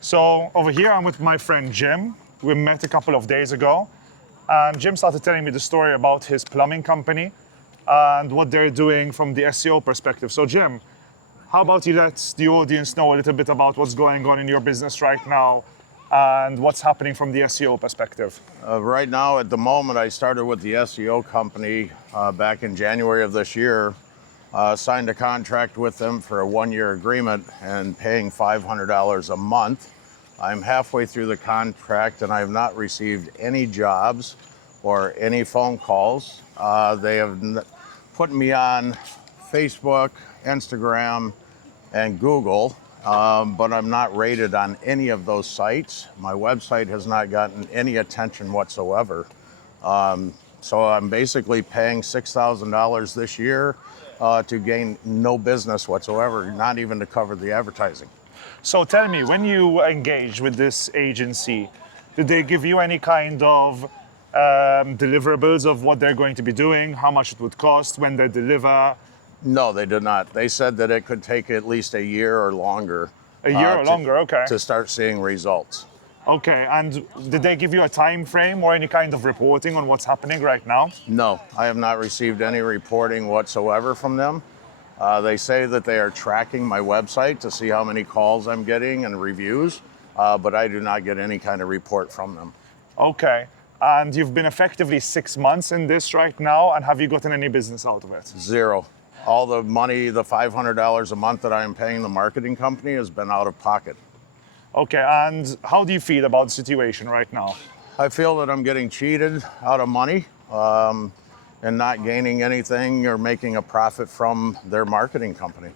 So over here, I'm with my friend Jim. We met a couple of days ago, and Jim started telling me the story about his plumbing company and what they're doing from the SEO perspective. So Jim, how about you let the audience know a little bit about what's going on in your business right now and what's happening from the SEO perspective? Right now, at the moment, I started with the SEO company back in January of this year. Signed a contract with them for a 1-year agreement and paying $500 a month. I'm halfway through the contract and I have not received any jobs or any phone calls. They have put me on Facebook, Instagram, and Google, but I'm not rated on any of those sites. My website has not gotten any attention whatsoever. So I'm basically paying $6,000 this year to gain no business whatsoever, not even to cover the advertising. So tell me, when you engage with this agency, did they give you any kind of deliverables of what they're going to be doing, how much it would cost when they deliver? No, they did not. They said that it could take at least a year or longer. A year or longer, okay. To start seeing results. Okay, and did they give you a time frame or any kind of reporting on what's happening right now? No, I have not received any reporting whatsoever from them. They say that they are tracking my website to see how many calls I'm getting and reviews, but I do not get any kind of report from them. Okay, and you've been effectively 6 months in this right now, and have you gotten any business out of it? Zero. All the money, the $500 a month that I am paying the marketing company has been out of pocket. Okay, and how do you feel about the situation right now? I feel that I'm getting cheated out of money and not gaining anything or making a profit from their marketing company.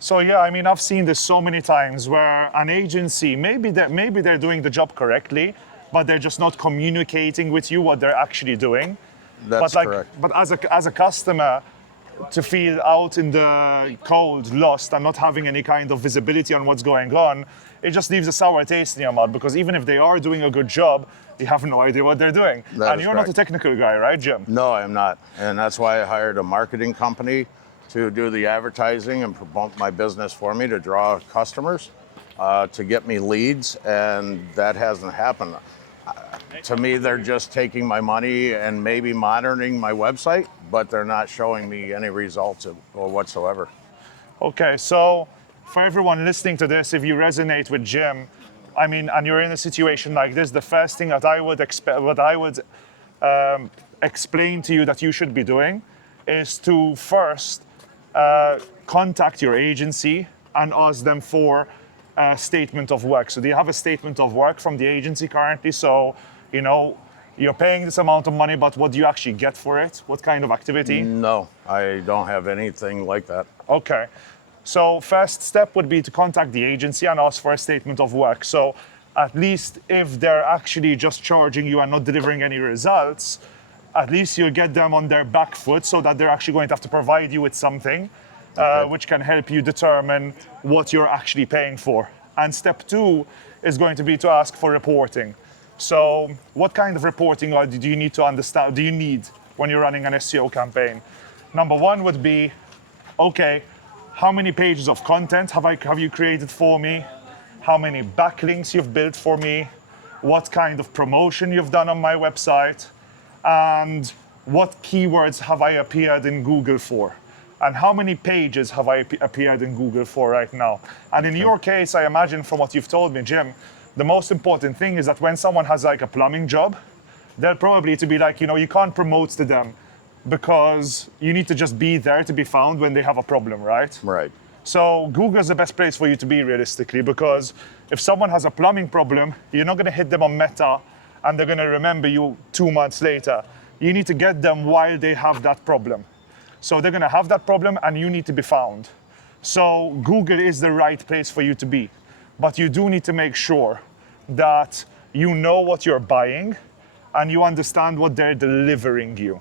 So yeah, I mean, I've seen this so many times where an agency, maybe they're doing the job correctly, but they're just not communicating with you what they're actually doing. That's correct. But as a customer, to feel out in the cold, lost, and not having any kind of visibility on what's going on, it just leaves a sour taste in your mouth, because even if they are doing a good job, you have no idea what they're doing. And you're not a technical guy, right, Jim? No, I'm not. And that's why I hired a marketing company to do the advertising and promote my business for me, to draw customers, to get me leads, and that hasn't happened. To me, they're just taking my money and maybe monitoring my website, but they're not showing me any results or whatsoever. Okay, so for everyone listening to this, if you resonate with Jim, I mean, and you're in a situation like this, the first thing that I would explain to you that you should be doing is to first contact your agency and ask them for a statement of work. So do you have a statement of work from the agency currently? So, you know, you're paying this amount of money, but what do you actually get for it? What kind of activity? No, I don't have anything like that. Okay. So first step would be to contact the agency and ask for a statement of work. So at least if they're actually just charging you and not delivering any results, at least you'll get them on their back foot, so that they're actually going to have to provide you with something which can help you determine what you're actually paying for. And step 2 is going to be to ask for reporting. So what kind of reporting do you need to understand, do you need when you're running an SEO campaign? Number 1 would be, okay, how many pages of content have you created for me? How many backlinks you've built for me? What kind of promotion you've done on my website? And what keywords have I appeared in Google for? And how many pages have I appeared in Google for right now? And in your case, I imagine from what you've told me, Jim, the most important thing is that when someone has like a plumbing job, they'll probably to be like, you know, you can't promote to them because you need to just be there to be found when they have a problem, right? Right. So Google's the best place for you to be realistically, because if someone has a plumbing problem, you're not gonna hit them on Meta and they're gonna remember you 2 months later. You need to get them while they have that problem. So they're gonna have that problem and you need to be found. So Google is the right place for you to be. But you do need to make sure that you know what you're buying and you understand what they're delivering you.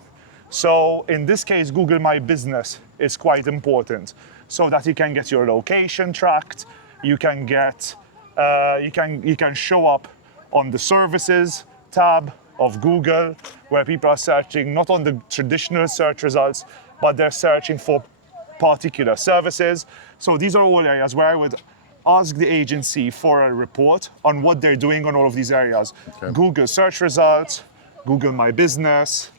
So in this case, Google My Business is quite important, so that you can get your location tracked, you can get, you can show up on the services tab of Google, where people are searching not on the traditional search results, but they're searching for particular services. So these are all areas where I would ask the agency for a report on what they're doing on all of these areas. Okay. Google search results, Google My Business.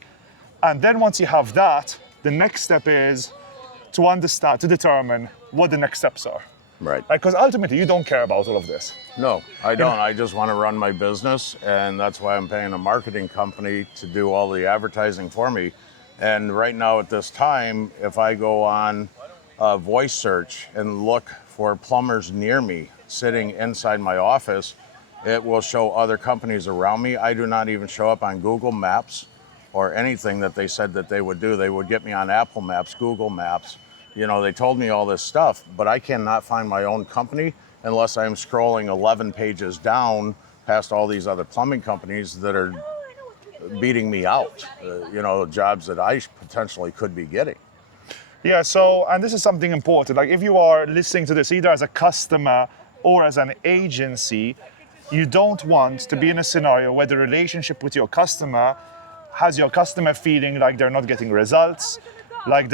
And then once you have that, the next step is to understand, to determine what the next steps are. Right. Because ultimately, you don't care about all of this. No, I don't. I just want to run my business, and that's why I'm paying a marketing company to do all the advertising for me. And right now at this time, if I go on voice search and look for plumbers near me sitting inside my office, it will show other companies around me. I do not even show up on Google Maps or anything that they said that they would do. They would get me on Apple Maps, Google Maps. You know, they told me all this stuff, but I cannot find my own company unless I'm scrolling 11 pages down past all these other plumbing companies that are beating me out, you know, jobs that I potentially could be getting. Yeah, so, and this is something important. Like if you are listening to this either as a customer or as an agency, you don't want to be in a scenario where the relationship with your customer has your customer feeling like they're not getting results, like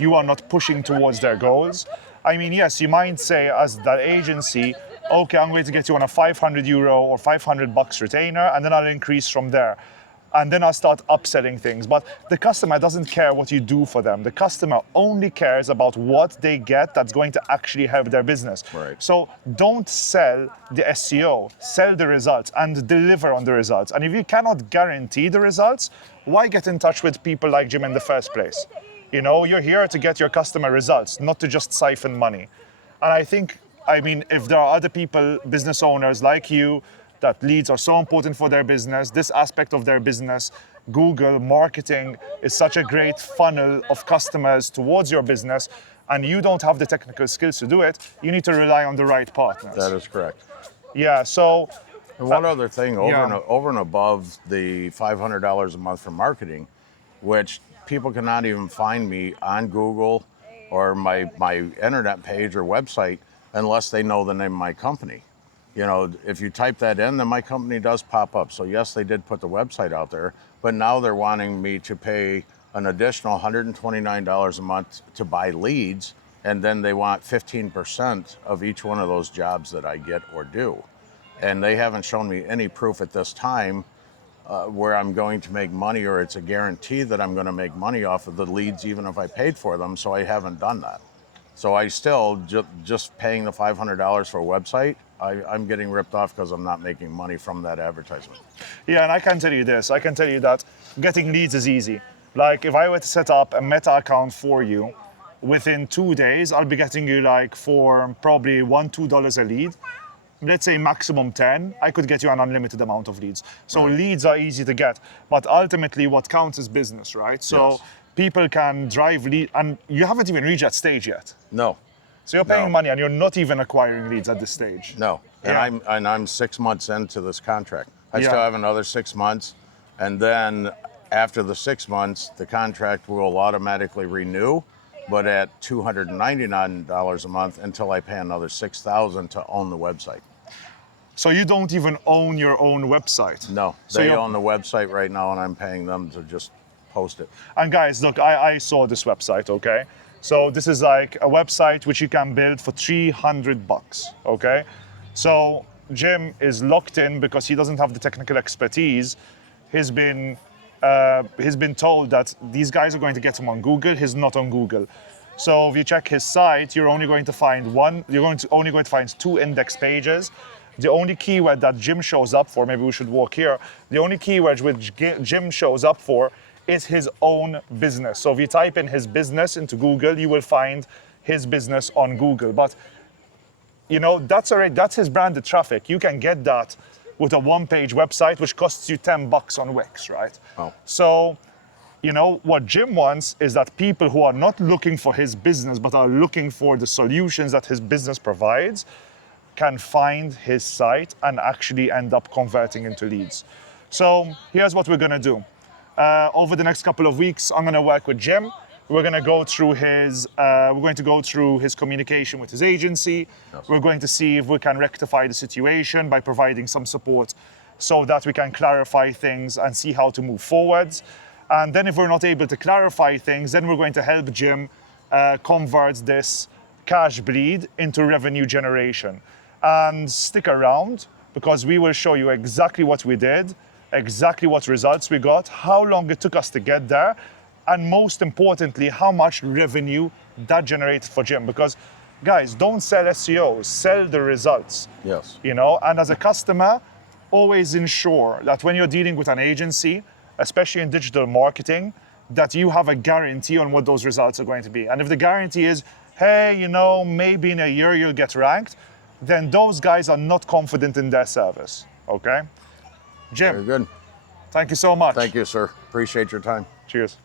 you are not pushing towards their goals. I mean, yes, you might say as that agency, okay, I'm going to get you on a €500 or $500 retainer, and then I'll increase from there. And then I'll start upselling things. But the customer doesn't care what you do for them. The customer only cares about what they get that's going to actually help their business. Right. So don't sell the SEO, sell the results and deliver on the results. And if you cannot guarantee the results, why get in touch with people like Jim in the first place? You know, you're here to get your customer results, not to just siphon money. And I mean, if there are other people, business owners like you, that leads are so important for their business, this aspect of their business, Google marketing is such a great funnel of customers towards your business, and you don't have the technical skills to do it, you need to rely on the right partners. That is correct. Yeah, so... And one other thing, yeah. over and above the $500 a month for marketing, which people cannot even find me on Google or my internet page or website unless they know the name of my company. You know, if you type that in, then my company does pop up. So yes, they did put the website out there, but now they're wanting me to pay an additional $129 a month to buy leads, and then they want 15% of each one of those jobs that I get or do. And they haven't shown me any proof at this time where I'm going to make money, or it's a guarantee that I'm going to make money off of the leads, even if I paid for them. So I haven't done that. So I still, just paying the $500 for a website, I'm getting ripped off because I'm not making money from that advertisement. Yeah, and I can tell you this. I can tell you that getting leads is easy. Like if I were to set up a Meta account for you, within 2 days, I'll be getting you like for probably $1-2 a lead. Let's say maximum 10, I could get you an unlimited amount of leads. So Right. leads are easy to get, but ultimately what counts is business, right? So Yes. people can drive lead, and you haven't even reached that stage yet. No, So you're paying No. money and you're not even acquiring leads at this stage. no. And Yeah. I'm 6 months into this contract. I Yeah. still have another 6 months, and then after the 6 months, the contract will automatically renew, but at $299 a month until I pay another $6,000 to own the website. So you don't even own your own website. No, So they you're- own the website right now, and I'm paying them to just post it. And guys, look, I saw this website, okay? So this is like a website which you can build for $300, okay? So Jim is locked in because he doesn't have the technical expertise. He's been told that these guys are going to get him on Google. He's not on Google. So if you check his site, you're only going to find only going to find 2 index pages. The only keyword that Jim shows up for, maybe we should walk here, the only keyword which Jim shows up for is his own business. So if you type in his business into Google, you will find his business on Google. But you know, that's his branded traffic. You can get that with a one-page website, which costs you $10 on Wix, right? Oh. So, you know, what Jim wants is that people who are not looking for his business, but are looking for the solutions that his business provides, can find his site and actually end up converting into leads. So here's what we're gonna do. Over the next couple of weeks, I'm gonna work with Jim. We're going to go through his communication with his agency. Yes. We're going to see if we can rectify the situation by providing some support so that we can clarify things and see how to move forwards. And then if we're not able to clarify things, then we're going to help Jim convert this cash bleed into revenue generation. And stick around, because we will show you exactly what we did, exactly what results we got, how long it took us to get there, and most importantly, how much revenue that generated for Jim. Because guys, don't sell SEO, sell the results. Yes. You know, and as a customer, always ensure that when you're dealing with an agency, especially in digital marketing, that you have a guarantee on what those results are going to be. And if the guarantee is, hey, you know, maybe in a year you'll get ranked, then those guys are not confident in their service, okay? Very Jim, good. thank you so much. Thank you, sir. Appreciate your time. Cheers.